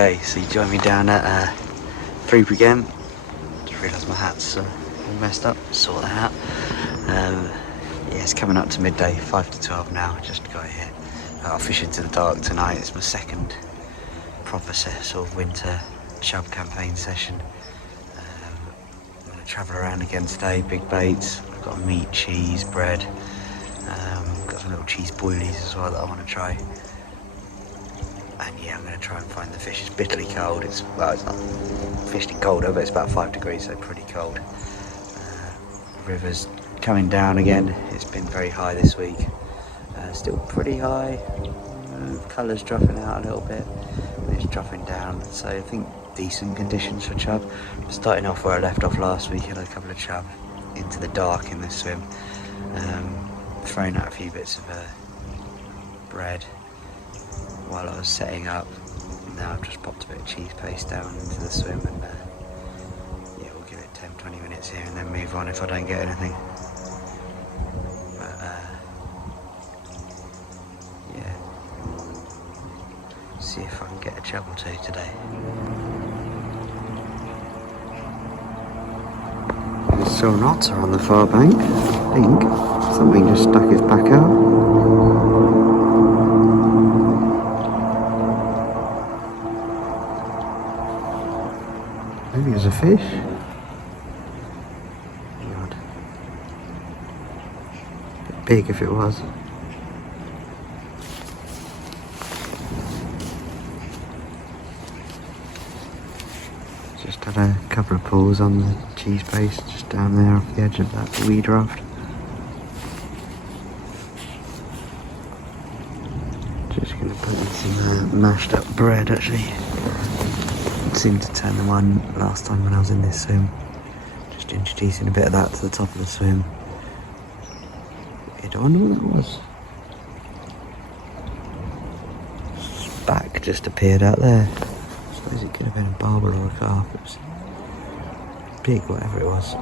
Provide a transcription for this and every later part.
Okay, so you join me down at Throop again. Just realised my hat's all messed up, sort that out. Yeah, it's coming up to midday, 5 to 12 now, just got here. I'll fish into the dark tonight. It's my second proper sort of winter Chub campaign session. I'm going to travel around again today, big baits. I've got meat, cheese, bread. Got some little cheese boilies as well that I want to try. And yeah, I'm going to try and find the fish. It's bitterly cold. It's not officially colder, but it's about 5 degrees, so pretty cold. The river's coming down again. It's been very high this week. Still pretty high. Colour's dropping out a little bit. It's dropping down, so I think decent conditions for chub. Starting off where I left off last week, had a couple of chub into the dark in this swim. Throwing out a few bits of bread while I was setting up. Now I've just popped a bit of cheese paste down into the swim, and yeah, we'll give it 10-20 minutes here and then move on if I don't get anything. But yeah, see if I can get a chub or two today. There's still an otter on the far bank, I think. Something just stuck its back out. Maybe it was a fish. God. Bit big if it was. Just had a couple of pulls on the cheese paste just down there off the edge of that weed raft. Just going to put in some mashed up bread actually. Seemed to turn them on last time when I was in this swim. Just introducing a bit of that to the top of the swim. I wonder what that was. Back just appeared out there. I suppose it could have been a barbel or a carp. It was big, whatever it was.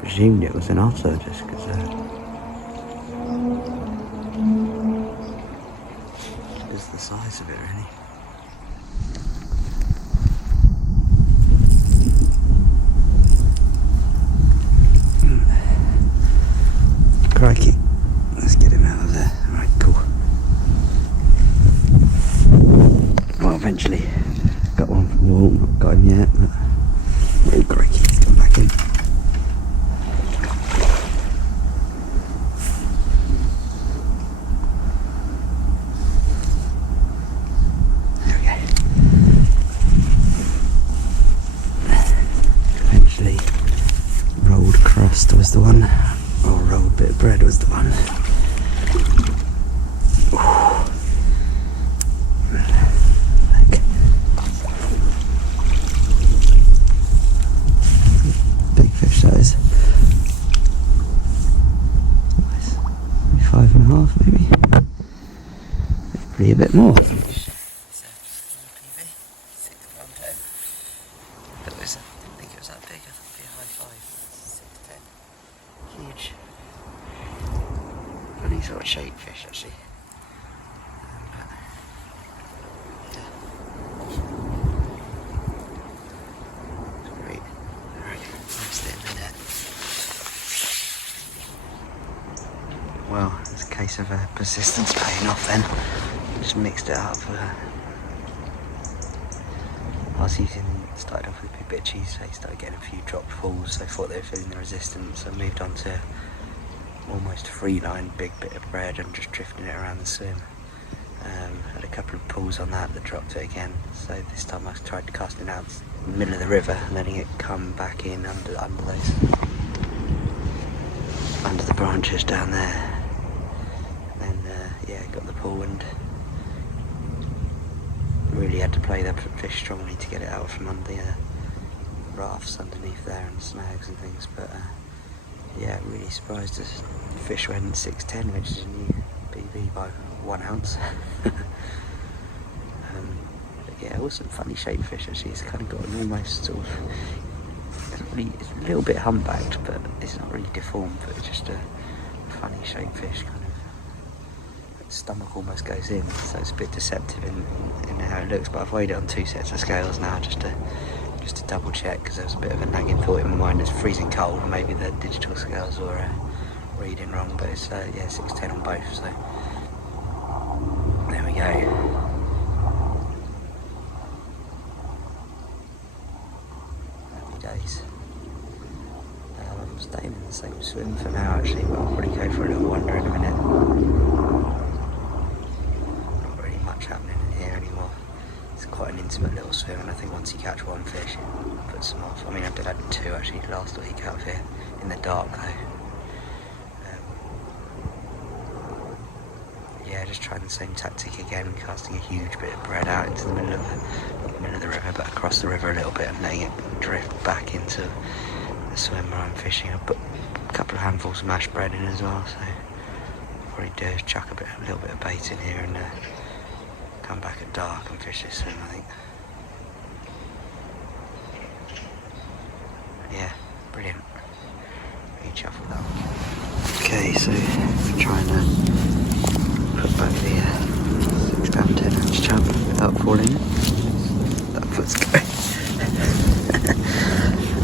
Presumed it was an otter just because the size of it really. Crikey, let's get him out of there. Alright, cool. Well, eventually got one from the wall, not got him yet, but oh crikey, he's gone back in. Was the one, or rolled bit of bread was the one. Big fish size. Nice. 5.5 maybe. Probably a bit more. I think it was that big. I thought it'd be a high 5. 6'10". Huge. Funny sort of shaped fish actually. Great. Alright, that's the end of that. Well, it's a case of persistence paying off then. Just mixed it up. I was started off with a bit of cheese paste, started getting a few dropped pulls, so I thought they were feeling the resistance. I moved on to almost a free line, big bit of bread and just drifting it around the swim. Had a couple of pulls on that dropped it again, so this time I tried casting out in the middle of the river and letting it come back in under the branches down there. And then yeah, got the pull and really had to play that fish strongly to get it out from under the rafts underneath there and snags and things, but yeah, really surprised us. The fish went 6'10", which is a new PB by 1 ounce. yeah, also funny shaped fish actually. It's kind of got an almost sort of, it's a little bit humpbacked, but it's not really deformed, but it's just a funny shaped fish, kind of stomach almost goes in, so it's a bit deceptive in how it looks. But I've weighed it on 2 sets of scales now just to double check, because there was a bit of a nagging thought in my mind. It's freezing cold, maybe the digital scales were reading wrong, but it's yeah, 610 on both, so there we go. Days. I'm staying in the same swim for now actually, but I'll probably go for a little wander in a minute. Not really much happening in here anymore. It's quite an intimate little swim, and I think once you catch one fish it puts them off. I mean, I did have 2 actually last week out of here, in the dark though. Yeah, just trying the same tactic again, casting a huge bit of bread out into the middle of the river, but across the river a little bit, and letting it drift back into the swim where I'm fishing. I put a couple of handfuls of mashed bread in as well, so I'll probably do is chuck a little bit of bait in here and come back at dark and fish this swim, I think. Yeah, brilliant. Really chuffed with that one. Okay, so I'm trying to put back the 6 pound 10 ounce chub without falling. That foot's going.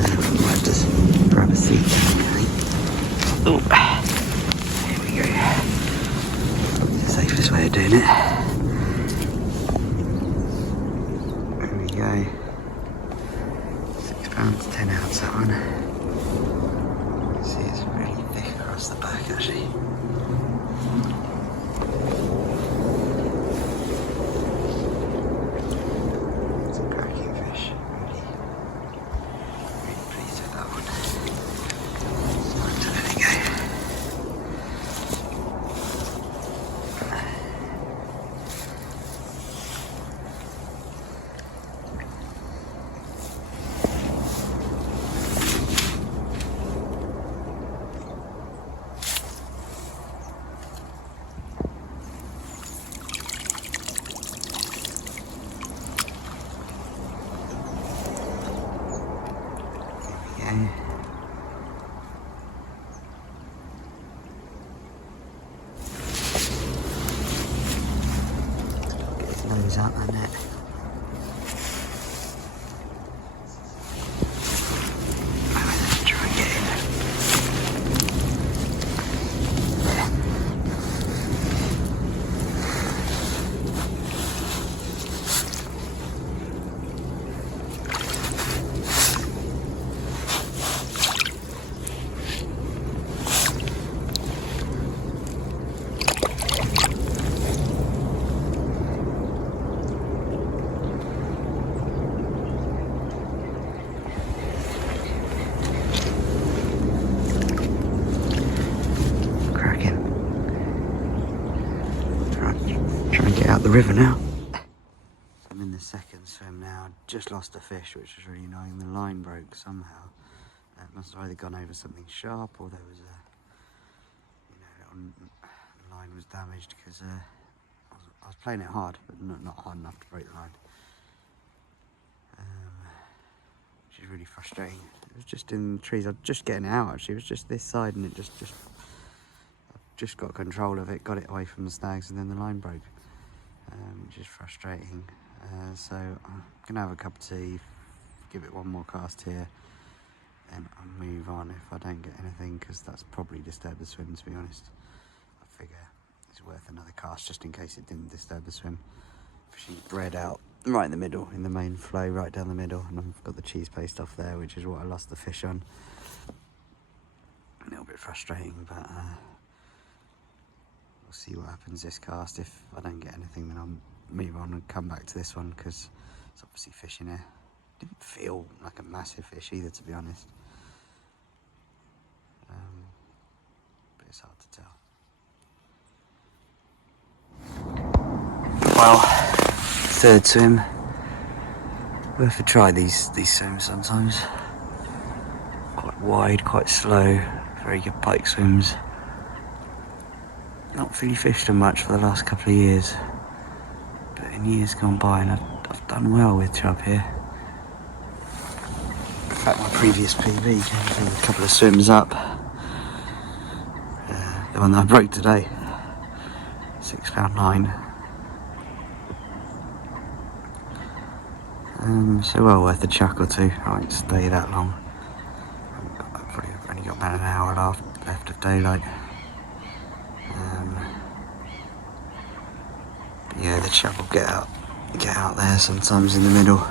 I might just grab a seat, I think. Oh, here we go. Probably the safest way of doing it. There we go. 6 pounds 10 ounce, that one. You can see it's really thick across the back actually. Get his nose out the net. Try and get in. Out the river now. I'm in the second swim now. Just lost a fish, which was really annoying. The line broke somehow. It must have either gone over something sharp, or there was the line was damaged, because I was playing it hard, but not hard enough to break the line. Which is really frustrating. It was just in the trees. I was just getting it out actually. It was just this side, and it just got control of it, got it away from the snags, and then the line broke. Which is frustrating. So I'm gonna have a cup of tea, give it one more cast here, and I'll move on if I don't get anything, because that's probably disturbed the swim, to be honest. I figure it's worth another cast just in case it didn't disturb the swim. Fishing bread out right in the middle, in the main flow, right down the middle, and I've got the cheese paste off there, which is what I lost the fish on. A little bit frustrating, but we'll see what happens this cast. If I don't get anything, then I'll move on and come back to this one, because it's obviously fish in here. Didn't feel like a massive fish either, to be honest. But it's hard to tell. Well, third swim. Worth a try, these swims sometimes. Quite wide, quite slow, very good pike swims. Not really fished them much for the last couple of years, but in years gone by, and I've done well with Chub here. In fact, my previous PB came from a couple of swims up. The one that I broke today, £6.9. So well worth a chuck or two. I won't stay that long. I've probably only got about an hour left of daylight. But yeah, the chub will get out there sometimes in the middle.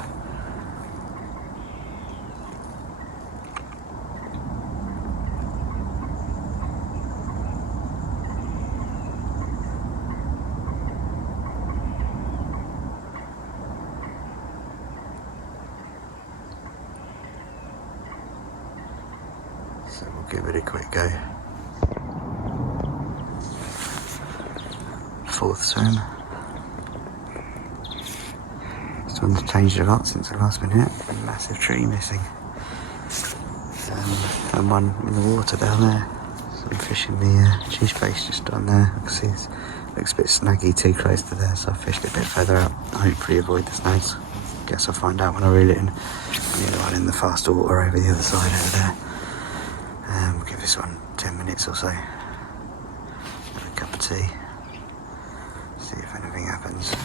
So we'll give it a quick go. Fourth swim. This one's changed a lot since I last been hit. A massive tree missing. And one in the water down there. So I'm fishing the cheese base just down there. I can see it looks a bit snaggy too close to there, so I fished it a bit further out. I hopefully avoid the snags. Guess I'll find out when I reel it in. And the other one in the faster water over the other side over there. We'll give this one 10 minutes or so. Have a cup of tea. See if anything happens.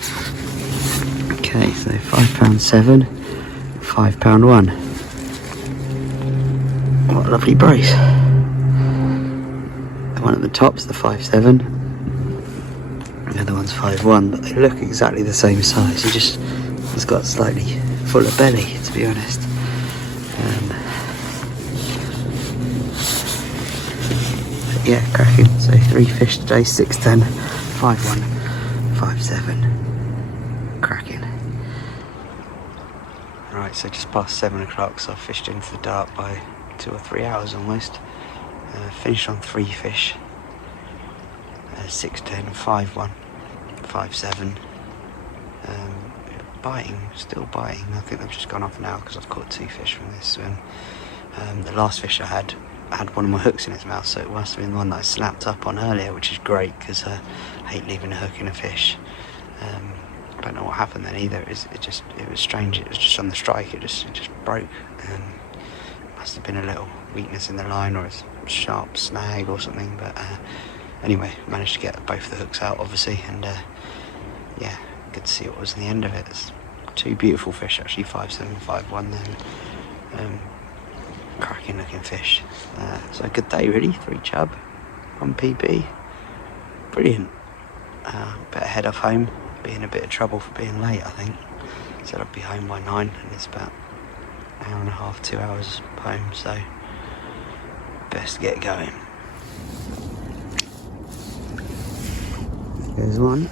Okay, so £5.7, £5.1. What a lovely brace. The one at the top's the 5.7. The other one's 5.1, but they look exactly the same size. He's got slightly fuller belly, to be honest. Yeah, cracking. So 3 fish today, 6.10, 5.1, 5.7. Cracking. Right, so just past 7 o'clock, so I've fished into the dark by 2 or 3 hours almost. Finished on 3 fish. 6.10, 5.1, 5.7. Still biting. I think they've just gone off now because I've caught 2 fish from this swim. The last fish I had one of my hooks in its mouth, so it must have been the one that I slapped up on earlier, which is great because I hate leaving a hook in a fish. I don't know what happened then either. It was strange. It was just on the strike. It just broke. Must have been a little weakness in the line or a sharp snag or something. But anyway, managed to get both the hooks out, obviously, and yeah, good to see what was in the end of it. It's 2 beautiful fish actually, 5.7, 5.1 then. Cracking looking fish. So a good day really. 3 chub, 1 PB. Brilliant. Better head off home. Be in a bit of trouble for being late, I think. Said I'd be home by 9 and it's about an hour and a half, 2 hours home, so best get going. There's one.